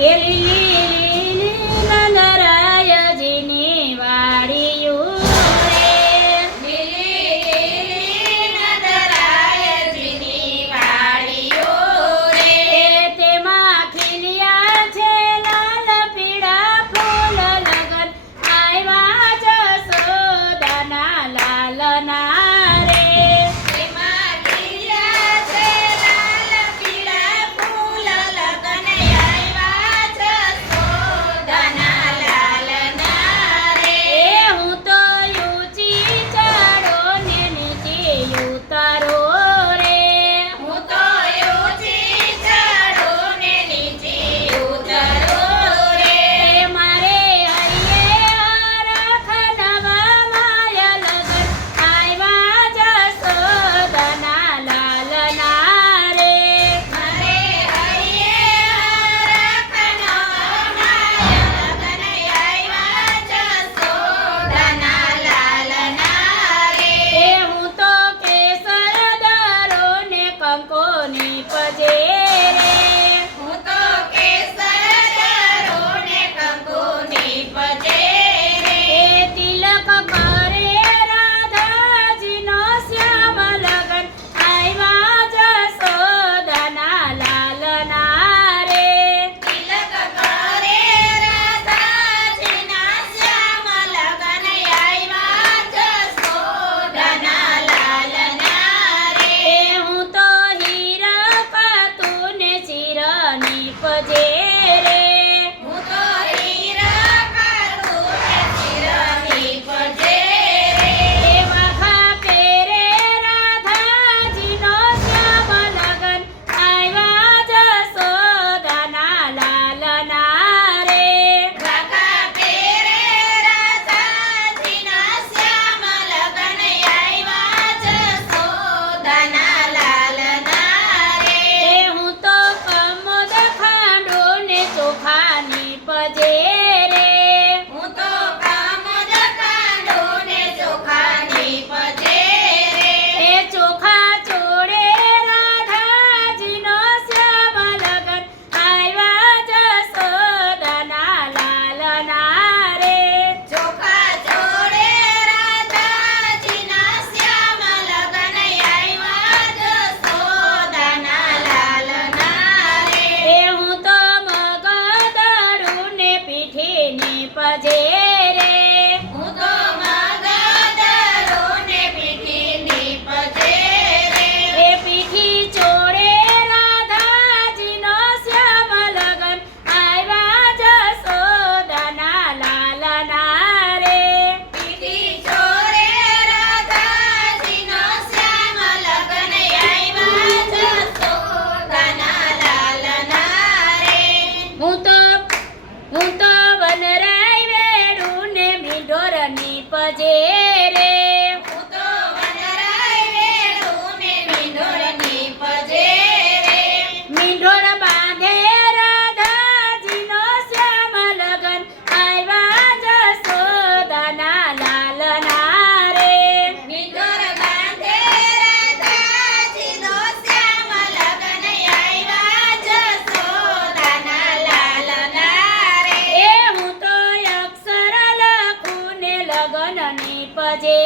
કે લીલી લીલી નંદરાયજીની વાડીયું રે. લીલી લીલી નંદરાયજીની વાડીયું રે. તેમાં ખીલ્યા છે લાલ પીળા ફૂલ લગન આવ્યા જશોદાના લાલના રે. તેમાં ખીલ્યા છે લાલ પીળા ફૂલ લગન આવ્યા જશોદાના લાલના રે. હું તો ઊંચી ચડો ને નીચે ઉતારો રે. હું તો ઊંચી ચડું ને નીચે ઉતરું રે. મારે હૈયે હરખ નવા માયા લગન આવ્યા જશોદાના લાલના રે. મારે હૈયે હરખનો માયા લગન આવ્યા જશોદાના લાલના રે. હું તો કેસર દરો ને કંકોની પજે રે. હું તો કેસર દરું ને કંકુની પજે રે. તિલક કરે રાધાજીનો શ્યામ લગન આવ્યા જશોદાના લાલના રે. તિલક કરે રાધાજીના શ્યામ લગન આવ્યા જશોદાના લાલના રે. હું તો હીરક તું ને ચિરની પજે રે. હું તો હીરા કરું ને ચિરની પજે રે. વાઘા પેરે રાધાજીનો શ્યામ લગન આવ્યા જશોદાના લાલના રે. વાઘા પેરે રાધાજીના શ્યામ લગન આવ્યા જશોદાના લાલના રે. હું તો કમોદ ખાંડો ને ચોખાની પજે રે. હું તો કામદ કાંડું ને ચોખાની પજે રે. ચોખા ચોડે રાધાજીનો શ્યામ લગન આવ્યા જશોદાના લાલના રે. ચોખા જોડે રાધાજીના શ્યામ લગન આવ્યા જશોદાના લાલના રે. હું તો મગદડું ને પીઠીની પજે રે. હું તો મગદરું ને પીઠીની પજે રે. પીઠી ચોડે રાધાજીનો શ્યામ લગન આવ્યા જશોદાના લાલના રે. પીઠી ચોરે રાધાજીનો શ્યામ લગન આવ્યા જશોદાના લાલના રે. હું તો વનરાય વેડું ને મીંઢોરની પજે રે. હું તો વનરાય વેડું ને મીંઢોરની પજે રે. મીંઢોળ બાંધે રાધાજીનો શ્યામ લગન આવ્યા જશોદાના લાલના રે. મીંઢોર બાંધે રાધાજીનો શ્યામ લગન આવ્યા જશોદાના લાલના રે. હું તો અક્ષર લખું ને લગનની પજે